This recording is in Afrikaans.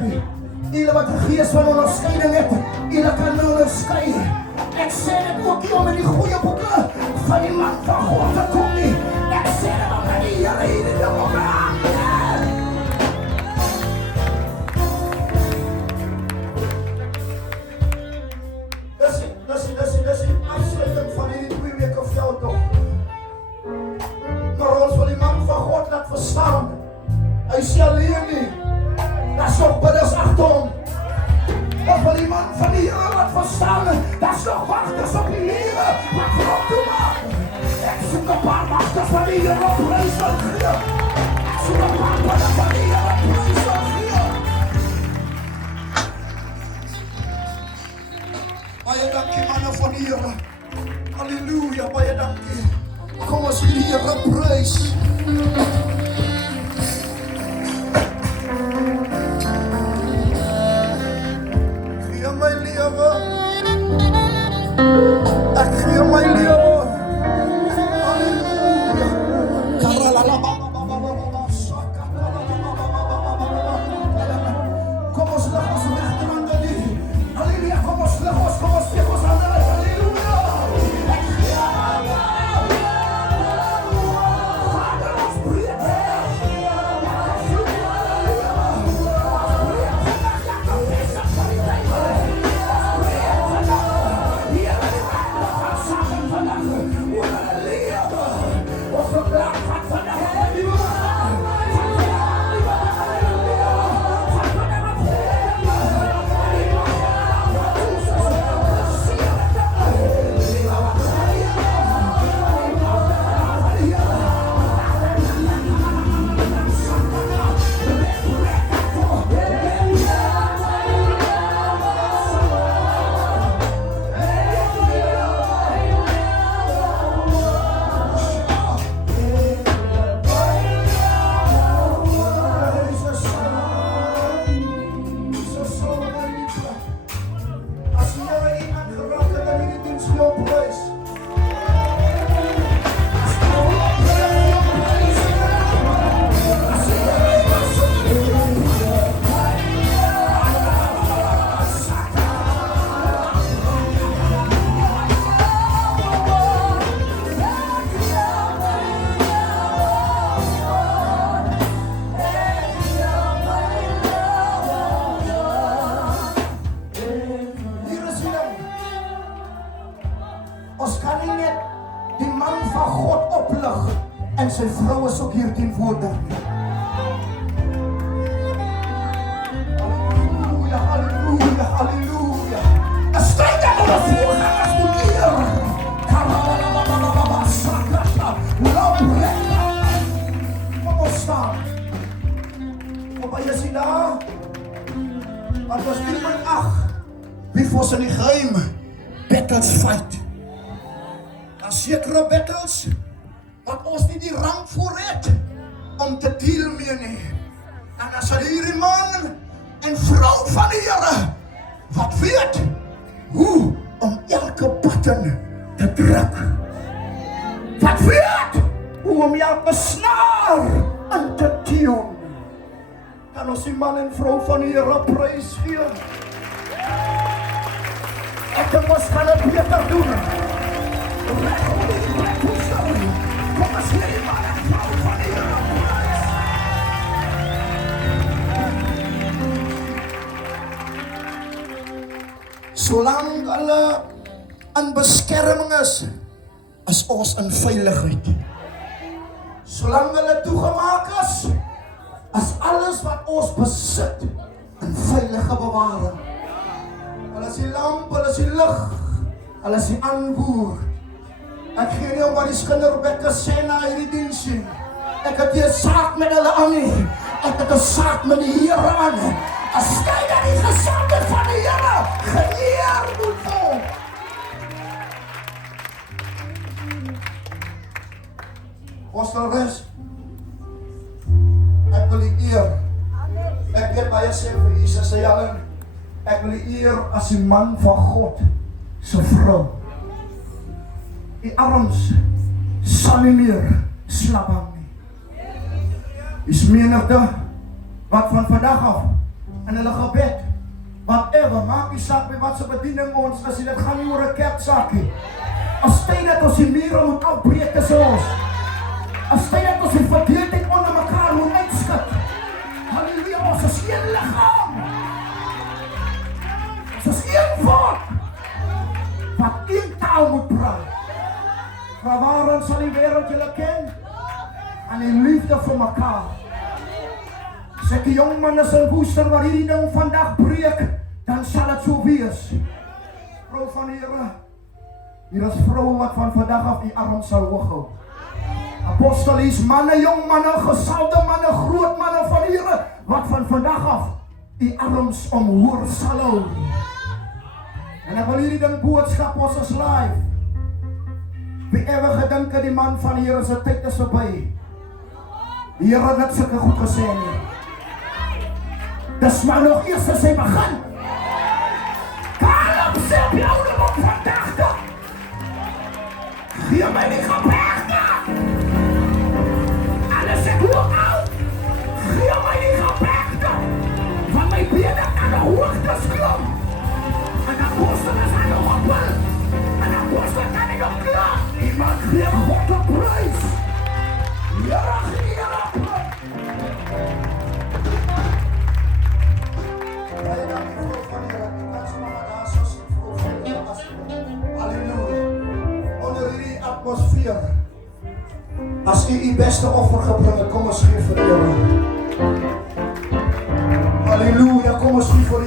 nie. Julle wat 'n gees van onderskeiding het, julle kan nou onderskei. Ek sê dit ook nie om in die goeie boeke van die man van God te kom nie. Ek sê dit omdat die Here hier in die openbaring is. Dis die afsluiting van hierdie 2 weke veldtog. Maar ons wil die man van God laat verstaan. Hy is alleen nie. Daar's nog bidders agter hom. Ons wil die man van die Here laat verstaan. Daar's nog wagters op die lewe wat vir hom toe maak. Ek soek 'n paar wagters van die Here op prys wil gee. Ek soek 'n paar wagters van die Here op prys wil gee. Baie dankie manne van die Here. Halleluja, baie dankie. Kom ons gee die Here prys. Gee my lewe. Ek gee my lewe. Halleluja. Kom ons lig ons regterhand aan die. Halleluja, kom ons lig ons, kom ons steek ons hande uit. Halleluja. Ek gee Vader, ons breek. Ons kan nie net die man van God oplig en sy vrou is ook hier teenwoordig. Halleluja, halleluja, halleluja. 'n stryd aan ons voorgangers moet eer. Kom ons staan. Kom by jy daar. Want ons doen met wie vir ons in die geheim battles fight. Sekere battles wat ons nie die rang voor het om te deel mee nie. En as er hierdie man en vrou van die Here wat weet hoe om elke button te druk. Wat weet hoe om elke snaar in te tune. Kan ons die man en vrou van die Here prys gee. Ek dink ons gaan het beter doen. Kom as jy maar en vrou van die Here prys. Solang hulle in beskerming is ons in veiligheid. Solang hulle toegemaak is alles wat ons besit in veilige bewaring. Hulle is die lamp, hulle is die lig, hulle is die aanvoer. Ek gee nie om wat die skinderbekke sê na hierdie diens nie. Ek het nie 'n saak met hulle aan nie. Ek het 'n saak met die Here aan. As jy dat die gesondheid van die Here geëer moet word. Ons sal rus. Ek wil die eer. Ek weet baie sê vir Jesus se Jan. Ek wil die eer as die man van God se vrou. Die arms sal nie meer slap hang nie. Die menigte wat van vandag af en hulle gebed, whatever, maak nie saak met wat se bediening ons is, dit gaan nie oor 'n kerksaakie. As tyd dat ons die mure moet afbreek tussen ons, as tyd dat ons die verdeeldheid onder mekaar moet uitskat. Halleluja, ons is een liggaam. Ons is een volk wat een taal moet praat. Maar waarom sal die wêreld julle ken? Aan die liefde vir mekaar. As ek die jong man is in Woester waar hierdie ding vandag breek, dan sal het so wees. Vrou van die Here, hier is vroue wat van vandag af die arm sal hoog hou. Apostolies, manne, jong manne, gesalde manne, groot manne van die Here, wat van vandag af die arms omhoog sal hou. En ek wil hierdie ding boodskap, ons is live. Wie ever gedink het die man van die Here se tyd is verby. Die Here het net sulke goed gesê nie. Dis maar nog eers as hy begin. Kalm sê op jou op vandag toch. Gee my die gebergte. Alles ek hoog uit. Gee my die gebergte. Van my bene aan die hoogtes klim. En die apostel is aan die hoppel. En die apostel kan nie nog klaar. Iemand gee God op prijs. Here gee Here op prijs. Atmosfeer. As u die beste offer gebring het, kom ons gee vir die Here. Halleluja, kom ons gee vir die